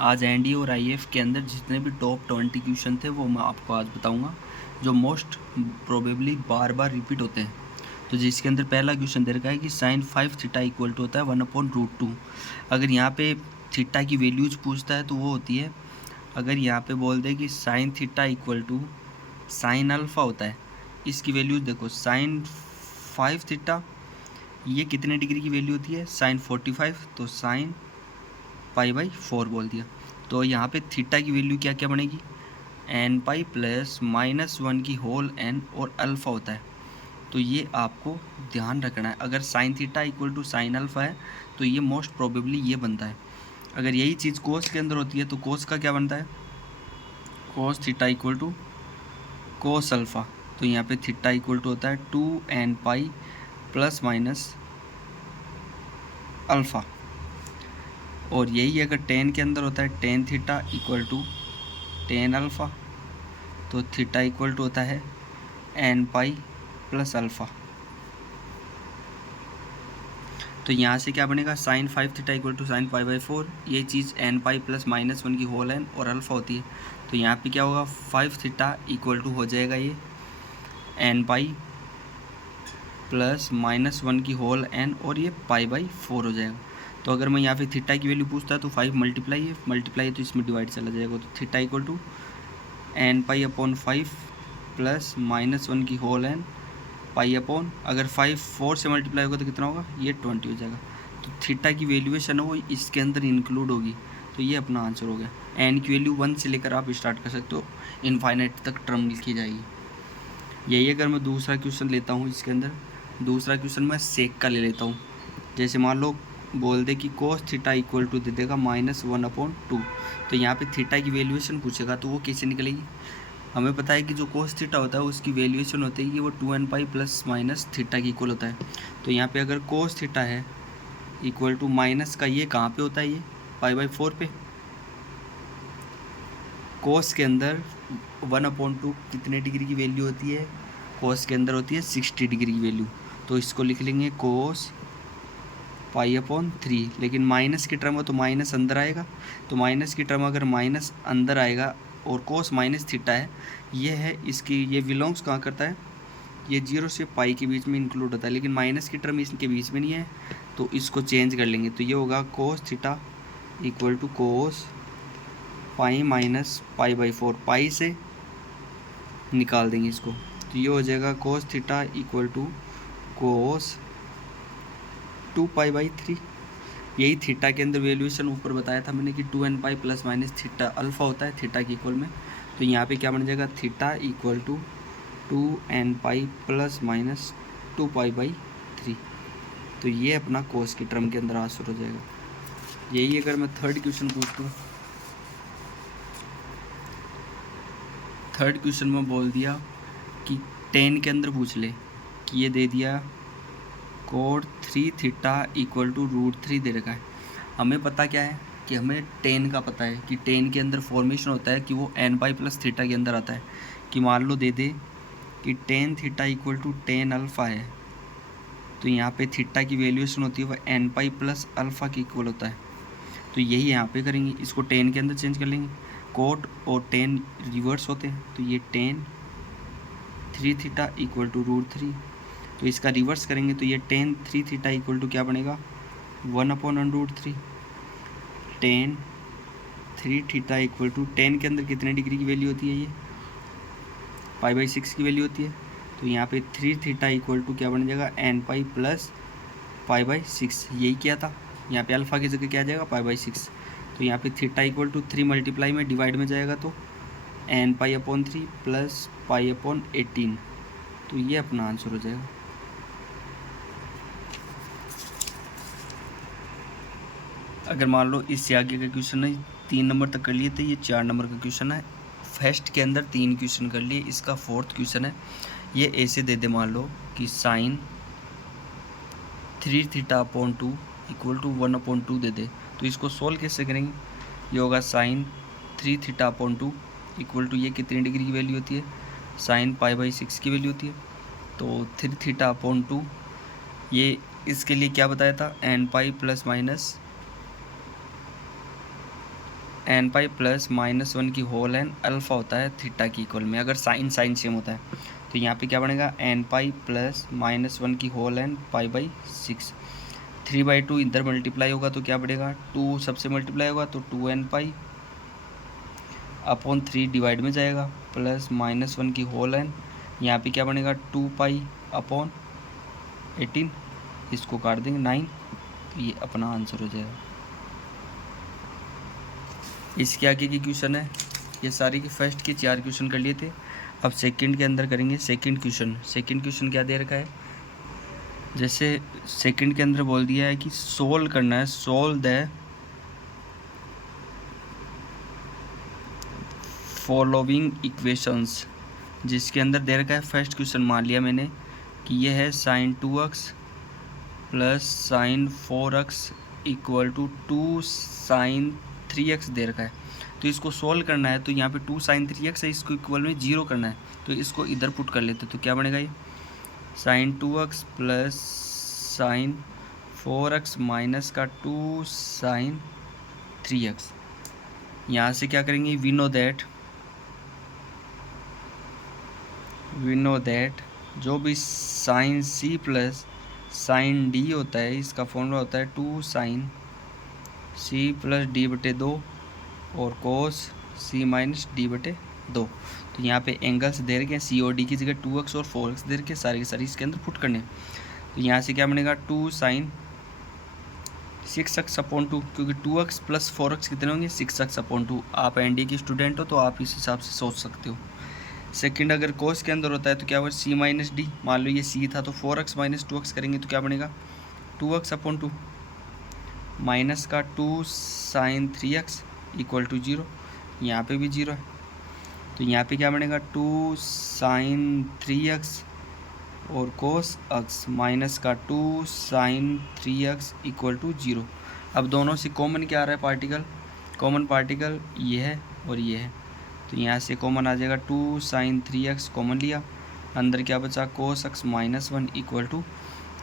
आज एनडीए और आईएएफ के अंदर जितने भी टॉप 20 क्वेश्चन थे वो मैं आपको आज बताऊंगा, जो मोस्ट प्रोबेबली बार बार रिपीट होते हैं। तो जिसके अंदर पहला क्वेश्चन दे रखा है कि साइन 5 थीटा इक्वल टू होता है 1/√2। अगर यहाँ पे थीटा की वैल्यूज पूछता है तो वो होती है, अगर यहाँ पे बोल दे कि sine theta equal to sine alpha होता है, इसकी वैल्यूज देखो, साइन 5 थीटा ये कितने डिग्री की वैल्यू होती है, साइन 45, तो साइन पाई/4 बोल दिया। तो यहाँ पे थीटा की वैल्यू क्या क्या बनेगी, एन पाई प्लस -1 की होल एन और अल्फ़ा होता है। तो ये आपको ध्यान रखना है। अगर sine theta equal to sine alpha है तो ये मोस्ट प्रोबेबली ये बनता है। अगर यही चीज़ कोस के अंदर होती है तो कोस का क्या बनता है, cos theta equal to cos alpha. तो यहाँ पे थीटा इक्वल टू होता है 2n pi plus minus alpha. और यही अगर टेन के अंदर होता है tan theta equal to tan alpha, तो थीटा इक्वल टू होता है एन पाई प्लस अल्फ़ा। तो यहाँ से क्या बनेगा, sine 5 theta equal to sine पाई/4। ये चीज़ एन पाई प्लस -1 की होल एन और अल्फ़ा होती है। तो यहाँ पे क्या होगा, 5 थीटा इक्वल टू हो जाएगा ये एन पाई प्लस -1 की होल एन और ये पाई/4 हो जाएगा। तो अगर मैं यहाँ पे थीटा की वैल्यू पूछता है तो 5 मल्टीप्लाई है तो इसमें डिवाइड चला जाएगा। तो theta equal to n pi upon 5 plus -1 की होल एन पाई अपॉन, अगर 5 4 से मल्टीप्लाई होगा तो कितना होगा, ये 20 हो जाएगा। तो थीटा की वैल्यूएशन है वो इसके अंदर इंक्लूड होगी। तो ये अपना आंसर हो गया। एन की वैल्यू 1 से लेकर आप स्टार्ट कर सकते हो, इनफाइनाइट तक टर्म लिखी जाएगी। यही अगर मैं दूसरा क्वेश्चन लेता हूँ, इसके अंदर दूसरा क्वेश्चन मैं सेक का ले लेता हूँ। जैसे मान लो बोल दे कि कोस थीटा इक्वल टू दे देगा -1/2। तो यहाँ पे थीटा की वैल्यूएशन पूछेगा तो वो कैसे निकलेगी। हमें पता है कि जो कोस थीटा होता है उसकी वैल्यूएशन होती है कि वो 2n pi plus minus theta की इक्वल होता है। तो यहाँ पे अगर कोस थीटा है इक्वल टू माइनस का, ये कहाँ पे होता है, ये पाई/4 पे। कोस के अंदर 1/2 कितने डिग्री की वैल्यू होती है, कोस के अंदर होती है 60 डिग्री की वैल्यू। तो इसको लिख लेंगे कोस पाई/3। लेकिन माइनस की टर्म हो तो माइनस अंदर आएगा, तो माइनस की टर्म अगर माइनस अंदर आएगा और कोस माइनस थीटा है, ये है इसकी, ये बिलोंग्स कहाँ करता है, ये 0 से पाई के बीच में इंक्लूड होता है। लेकिन माइनस की टर्म इसके बीच में नहीं है तो इसको चेंज कर लेंगे। तो ये होगा cos theta equal to cos pi minus पाई/4, पाई से निकाल देंगे इसको। तो ये हो जाएगा cos theta equal to cos 2 पाई/3। यही थीटा के अंदर वैल्यूएशन ऊपर बताया था मैंने कि 2n pi plus minus theta alpha होता है थीटा के इक्वल में। तो यहाँ पे क्या बन जाएगा, theta equal to 2n pi plus minus 2 पाई/3। तो ये अपना कोस की टर्म के अंदर आंसर हो जाएगा। यही अगर मैं थर्ड क्वेश्चन पूछ लूँ, थर्ड क्वेश्चन में बोल दिया कि 10 के अंदर पूछ ले कि ये दे दिया कोड 3 थीटा इक्वल टू √3 दे रखा है। हमें पता क्या है कि हमें 10 का पता है कि 10 के अंदर फॉर्मेशन होता है कि वो n पाई प्लस थीटा के अंदर आता है। कि मान लो दे दे कि 10 थीटा इक्वल टू 10 अल्फ़ा है, तो यहाँ पे थीटा की वैल्यूएशन होती है वो n पाई प्लस अल्फ़ा की इक्वल होता है। तो यही यहाँ पे करेंगे, इसको 10 के अंदर चेंज कर लेंगे। कोट और 10 रिवर्स होते हैं, तो ये 10 3 थीटा इक्वल टू √3। तो इसका रिवर्स करेंगे तो ये 10 3 थीटा इक्वल टू क्या बनेगा, 1/√3। 10 3 थीटा इक्वल टू 10 के अंदर कितने डिग्री की वैल्यू होती है, ये पाई/6 की वैल्यू होती है। तो यहाँ पे 3 थीटा इक्वल टू क्या बन जाएगा, n पाई प्लस पाई/6। यही क्या था, यहाँ पे अल्फ़ा की जगह क्या आ जाएगा, पाई/6। तो यहाँ पे थीटा इक्वल टू 3 मल्टीप्लाई में डिवाइड में जाएगा तो n पाई/3 प्लस पाई/18। तो ये अपना आंसर हो जाएगा। अगर मान लो इससे आगे का क्वेश्चन है 3 नंबर तक कर लिए तो ये 4 नंबर का क्वेश्चन है। फर्स्ट के अंदर 3 क्वेश्चन कर लिए, इसका फोर्थ क्वेश्चन है। ये ऐसे दे दे, मान लो कि sine 3 theta upon 2 equal to 1/2 दे दे। तो इसको सोल्व कैसे करेंगे, ये होगा sine 3 theta upon 2 equal to ये कितनी डिग्री की वैल्यू होती है, साइन पाई/6 की वैल्यू होती है। तो 3 थीटा अपॉन 2, ये इसके लिए क्या बताया था, n pi plus minus n pi plus -1 की होल एन अल्फ़ा होता है थीटा की इक्वल में, अगर साइन सेम होता है। तो यहाँ पे क्या बनेगा, एन पाई प्लस -1 की होल एन पाई/6। 3/2 इधर मल्टीप्लाई होगा तो क्या बढ़ेगा, 2 सबसे मल्टीप्लाई होगा तो 2n पाई अपॉन 3 डिवाइड में जाएगा, प्लस -1 की होल एन, यहाँ पे क्या बनेगा 2 पाई अपॉन 18, इसको काट देंगे 9, तो ये अपना आंसर हो जाएगा। इसके आगे की क्वेश्चन है, ये सारी की फर्स्ट के 4 क्वेश्चन कर लिए थे। अब सेकंड के अंदर करेंगे सेकंड क्वेश्चन क्या दे रखा है, जैसे सेकंड के अंदर बोल दिया है कि सोल्व करना है, सोल्व द फॉलोइंग इक्वेशंस, जिसके अंदर दे रखा है फर्स्ट क्वेश्चन मान लिया मैंने कि ये है sin 2x plus sin 4x equal to 2 sin 3x दे रखा है। तो इसको सोल्व करना है, तो यहाँ पे 2 sin 3x है, इसको इक्वल में 0 करना है, तो इसको इधर पुट कर लेते, तो क्या बनेगा ये sin 2x plus sin 4x minus का 2 sin 3x। यहाँ से क्या करेंगे, वी नो दैट जो भी sine C plus sine D होता है, इसका फॉर्मूला होता है 2 साइन सी प्लस डी बटे 2 और कोस सी माइनस डी बटे 2। तो यहाँ पे एंगल्स दे रखे हैं, सी और डी की जगह 2x और 4x दे रखे, सारे के सारे इसके अंदर पुट करने। तो यहाँ से क्या बनेगा 2 साइन 6x अपॉन 2, क्योंकि 2x प्लस 4x कितने होंगे 6x अपॉन 2। आप एनडी के स्टूडेंट हो तो आप इस हिसाब से सोच सकते हो। सेकंड अगर कोस के अंदर होता है तो क्या होगा सी माइनस डी, मान लो ये सी था तो 4x माइनस 2x करेंगे तो क्या बनेगा 2x अपॉन 2 माइनस का 2 साइन 3x इक्वल टू 0, यहाँ पे भी 0 है, तो यहाँ पे क्या बनेगा 2 साइन 3x और कोस x माइनस का 2 साइन 3x इक्वल टू 0। अब दोनों से कॉमन क्या आ रहा है पार्टिकल, कॉमन पार्टिकल ये है और ये है, तो यहाँ से कॉमन आ जाएगा 2 साइन 3x कॉमन लिया, अंदर क्या बचा कोस x माइनस 1 इक्वल टू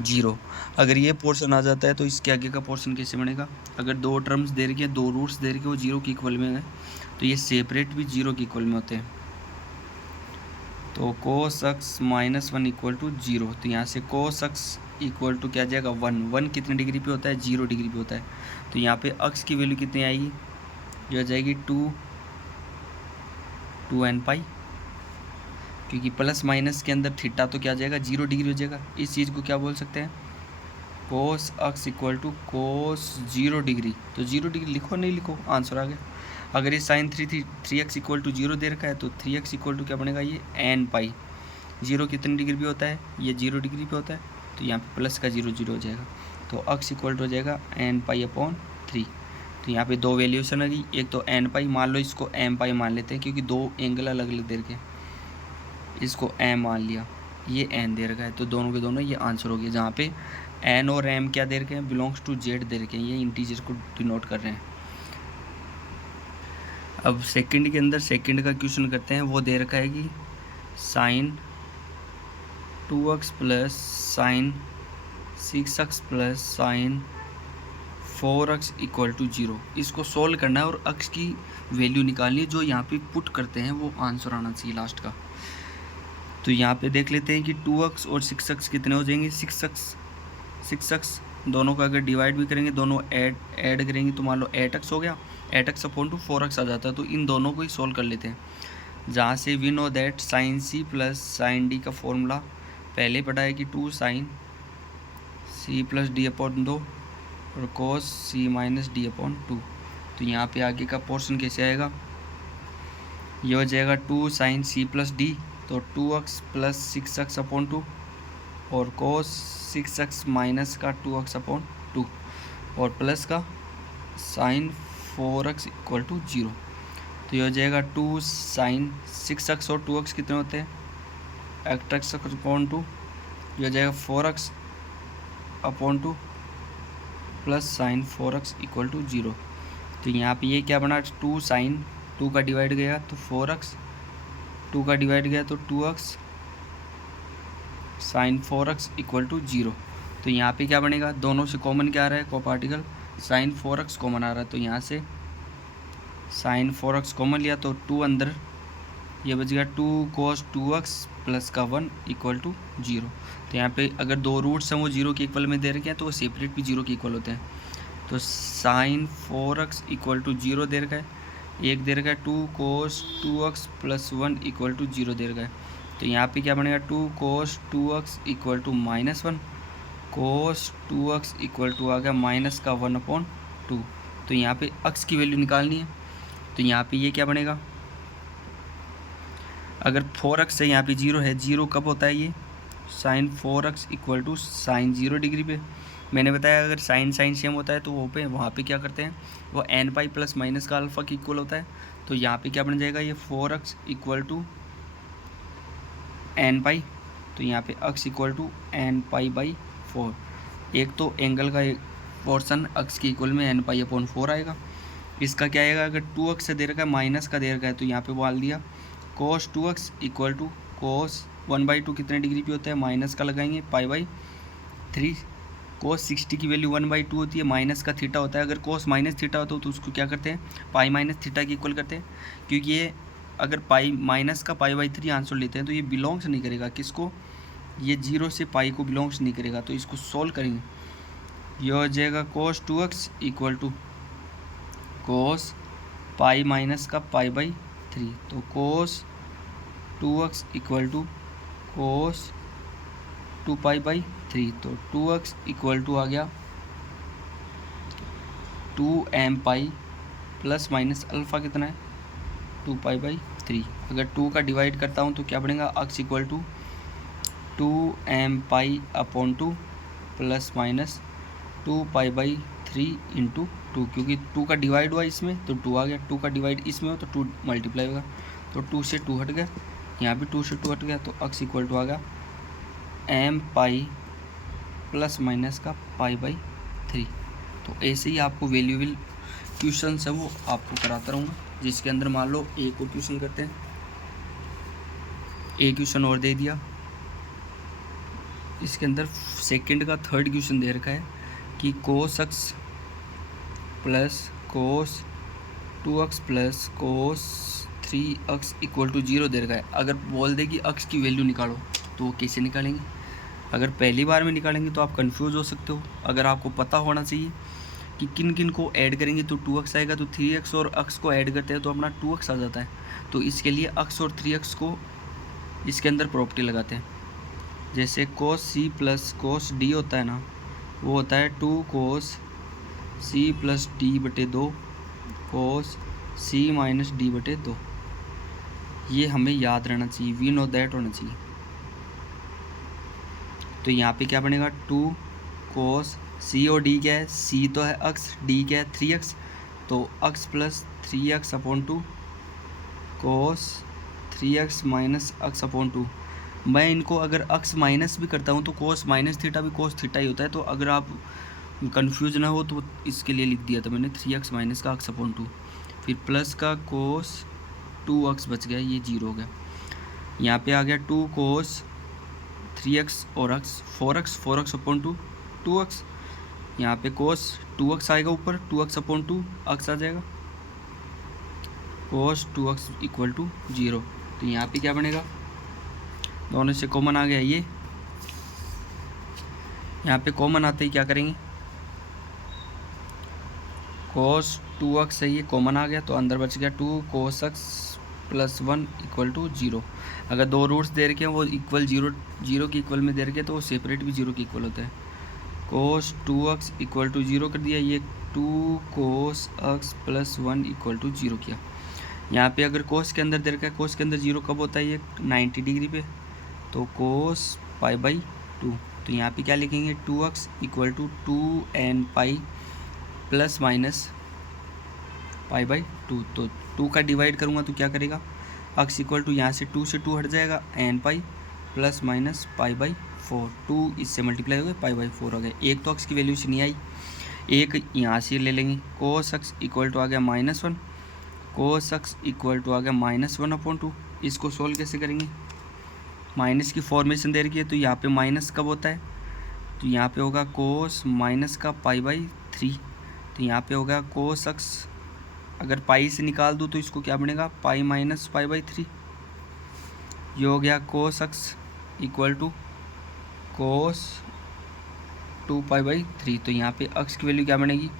0। अगर ये पोर्शन आ जाता है तो इसके आगे का पोर्शन कैसे बनेगा, अगर दो टर्म्स दे रखी है, दो रूट्स दे रखे वो 0 की इक्वल में है तो ये सेपरेट भी 0 की इक्वल में होते हैं। तो कोस x माइनस 1 इक्वल टू 0, तो यहाँ से कोस x इक्वल टू क्या जाएगा 1 कितने डिग्री पे होता है 0 डिग्री पे होता है, तो यहाँ पे x की वैल्यू कितनी आएगी, जो आ जाएगी 2n पाई, क्योंकि प्लस माइनस के अंदर थीटा तो क्या आ जाएगा 0 डिग्री हो जाएगा। इस चीज़ को क्या बोल सकते हैं cos x equal to cos 0 degree, तो 0 डिग्री लिखो नहीं लिखो आंसर आ गया। अगर ये साइन 3x इक्वल टू 0 दे रखा है तो 3x इक्वल टू क्या बनेगा ये n पाई, 0 कितने डिग्री पे होता है ये 0 डिग्री पे होता है, तो यहाँ पे प्लस का 0 0 हो जाएगा, तो x इक्वल टू हो जाएगा n पाई अपॉन 3। तो यहाँ पे दो वैल्यूशन आ गई, एक तो n पाई मान लो, इसको m पाई मान लेते हैं क्योंकि दो एंगल अलग अलग दे रखे, इसको m मान लिया, ये n दे रखा है, तो दोनों के दोनों ये आंसर हो गया, जहाँ पे n और m क्या दे रखे हैं बिलोंग्स टू z दे रखे हैं, ये इंटीजर को डिनोट कर रहे हैं। अब सेकंड के अंदर सेकंड का क्वेश्चन करते हैं, वो दे रखा है कि sine 2x plus sine 6x plus sine 4x equal to 0, इसको सोल्व करना है और x की वैल्यू निकालनी है, जो यहाँ पे पुट करते हैं वो आंसर आना चाहिए लास्ट का। तो यहाँ पे देख लेते हैं कि 2x और 6x कितने हो जाएंगे, 6x दोनों का अगर डिवाइड भी करेंगे, दोनों ऐड करेंगे तो मान लो 8x हो गया, 8x अपॉन टू 4x आ जाता है, तो इन दोनों को ही सोल्व कर लेते हैं। जहाँ से we know that sine C plus sine D का फॉर्मूला पहले पढ़ा है कि 2 sine C plus D upon 2 और cos C minus D upon 2। तो यहाँ पे आगे का पोर्शन कैसे आएगा, ये हो जाएगा 2 साइन सी प्लस डी, तो 2x प्लस 6x अपॉन 2 और कोस 6x माइनस का 2x अपॉन 2 और प्लस का साइन 4x इक्वल टू 0। तो ये हो जाएगा 2 साइन 6x और 2x कितने होते हैं 8x अपॉन 2, ये हो जाएगा 4x upon 2 plus sine 4x equal to 0। तो यहाँ पे ये क्या बना 2 साइन 2 का डिवाइड गया तो 4x, 2 का डिवाइड गया तो 2x sign 4x equal to 0। तो यहाँ पे क्या बनेगा, दोनों से कॉमन क्या आ रहा है को पार्टिकल साइन 4x कॉमन आ रहा है, तो यहाँ से साइन 4x कॉमन लिया तो 2 अंदर, ये बच गया 2 cos 2x प्लस का 1 इक्वल टू 0। तो यहाँ पे अगर दो रूट्स हैं वो 0 के इक्वल में दे रखे हैं तो वो सेपरेट भी 0 के इक्वल होते हैं। तो साइन 4x इक्वल टू 0 दे रखा है, एक दे रखा है 2 cos 2x plus 1 equal to 0 दे रखा है। तो यहाँ पे क्या बनेगा 2 cos 2x equal to -1, cos 2x equal to आ गया माइनस का 1/2। तो यहाँ पे x की वैल्यू निकालनी है, तो यहाँ पे ये क्या बनेगा, अगर 4x है यहाँ पे 0 है, 0 कब होता है ये, sine 4x equal to sine 0 degree पे। मैंने बताया अगर साइन सेम होता है तो वो पे वहाँ पे क्या करते हैं, वो एन पाई प्लस माइनस का अल्फ़ा की इक्वल होता है। तो यहाँ पे क्या बन जाएगा, ये 4x इक्वल टू एन पाई, तो यहाँ पे x equal to n pi by 4। एक तो एंगल का एक पोर्सन x के इक्वल में एन पाई अपॉन 4 आएगा। इसका क्या आएगा, अगर 2x से दे रखा है माइनस का दे रखा है तो यहाँ पे बोल दिया cos 2x equal to cos 1/2 कितने डिग्री पे होता है, माइनस का लगाएंगे π/3। cos 60 की वैल्यू 1/2 होती है, माइनस का थीटा होता है। अगर cos माइनस थीटा होता है तो उसको क्या करते हैं, पाई माइनस थीटा की इक्वल करते हैं, क्योंकि ये अगर पाई माइनस का π/3 आंसर लेते हैं तो ये बिलोंग्स नहीं करेगा किसको, ये 0 से पाई को बिलोंग्स नहीं करेगा। तो इसको सोल्व करेंगे, ये हो जाएगा cos 2x equal to cos पाई माइनस का π/3। तो cos 2x equal to cos 2π/3। तो 2x इक्वल टू आ गया 2m पाई प्लस माइनस अल्फ़ा कितना है 2π/3। अगर 2 का डिवाइड करता हूँ तो क्या बनेगा, x equal to 2m pi upon 2 plus minus 2π/3 into 2, क्योंकि 2 का डिवाइड हुआ इसमें तो 2 आ गया, 2 का डिवाइड इसमें हो तो 2 मल्टीप्लाई होगा, तो 2 से 2 हट गया, यहाँ भी 2 से 2 हट गया, तो x इक्वल टू आ गया m पाई प्लस माइनस का π/3। तो ऐसे ही आपको वैल्यूएबल क्वेश्चन है वो आपको कराता रहूँगा, जिसके अंदर मान लो एक और क्वेश्चन करते हैं, एक क्वेश्चन और दे दिया, इसके अंदर सेकंड का थर्ड क्वेश्चन दे रखा है कि cos x plus cos 2x plus cos 3x equal to 0 दे रखा है। अगर बोल दे कि x की वैल्यू निकालो तो वो कैसे निकालेंगे, अगर पहली बार में निकालेंगे तो आप कंफ्यूज हो सकते हो। अगर आपको पता होना चाहिए कि किन किन को ऐड करेंगे तो 2x आएगा, तो 3x और x को ऐड करते हैं तो अपना 2x आ जाता है। तो इसके लिए x और 3x को इसके अंदर प्रॉपर्टी लगाते हैं, जैसे cos c plus cos d होता है ना, वो होता है 2 cos c plus d/2 cos c minus d/2। ये हमें याद रहना चाहिए, वी नो दैट होना चाहिए। तो यहाँ पे क्या बनेगा 2 cos c और d क्या है, c तो है x, d क्या है 3x, तो x plus 3x upon 2 cos 3x minus x upon 2। मैं इनको अगर x माइनस भी करता हूँ तो cos माइनस थीटा भी cos थीटा ही होता है। तो अगर आप कंफ्यूज ना हो तो इसके लिए लिख दिया था मैंने 3x माइनस का x अपॉन 2, फिर प्लस का cos 2x बच गया, ये 0 हो गया। यहाँ पे आ गया 2 cos 3x और x 4x अपॉन 2 2x, यहाँ पे cos 2x आएगा ऊपर, 2x अपॉन 2 x आ जाएगा, cos 2x इक्वल टू 0। तो यहाँ पे क्या बनेगा, दोनों से कॉमन आ गया, ये यहाँ पे कॉमन आते ही क्या करेंगे, cos 2x है ये कॉमन आ गया, तो अंदर बच गया 2 cos x plus 1 equal to 0। अगर दो रूट्स दे रखे हैं वो इक्वल 0 के इक्वल में दे रखे हैं तो वो सेपरेट भी 0 के इक्वल होता है। cos 2x इक्वल टू 0 कर दिया, ये 2 cos x plus 1 equal to 0 किया। यहाँ पे अगर cos के अंदर दे रखा है, cos के अंदर 0 कब होता है, ये 90 डिग्री पे, तो cos π/2। तो यहाँ पे क्या लिखेंगे 2x equal to 2n pi plus minus π/2। तो 2 का डिवाइड करूँगा तो क्या करेगा, x इक्वल टू यहाँ से 2 से 2 हट जाएगा, n पाई प्लस माइनस π/4, 2 इससे मल्टीप्लाई हो गया π/4 हो गया। एक तो x की वैल्यू से नहीं आई, एक यहाँ से ले लेंगे, cos x इक्वल टू आ गया -1, cos x इक्वल टू आ गया -1/2। इसको सोल्व कैसे करेंगे, माइनस की फॉर्मेशन दे रखी है तो यहाँ पे माइनस कब होता है, तो यहाँ पे होगा cos माइनस का π/3, तो यहाँ पे होगा cos x अगर पाई से निकाल दूँ तो इसको क्या बनेगा, पाई माइनस पाई बाई 3। ये हो गया cos x equal to cos 2 pi by 3। तो यहाँ पे एक्स की वैल्यू क्या बनेगी,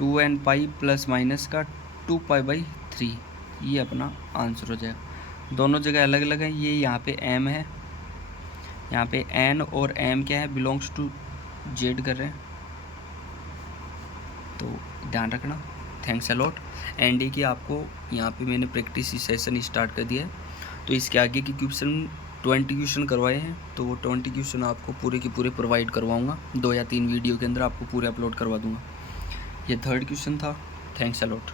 2n पाई प्लस माइनस का 2 पाई बाई 3। ये अपना आंसर हो जाएगा। दोनों जगह अलग अलग है। ये यहाँ पे m है, यहाँ पे n और m क्या है, बिलोंग्स टू z कर रहे हैं, तो ध्यान रखना। Thanks a lot. एंड की आपको यहाँ पे मैंने प्रैक्टिस सेशन स्टार्ट कर दिया है, तो इसके आगे की क्वेश्चन 20 क्वेश्चन करवाए हैं, तो वो 20 क्वेश्चन आपको पूरे के पूरे प्रोवाइड करवाऊँगा। 2 या 3 वीडियो के अंदर आपको पूरे अपलोड करवा दूँगा। ये 3rd क्वेश्चन था। Thanks a lot.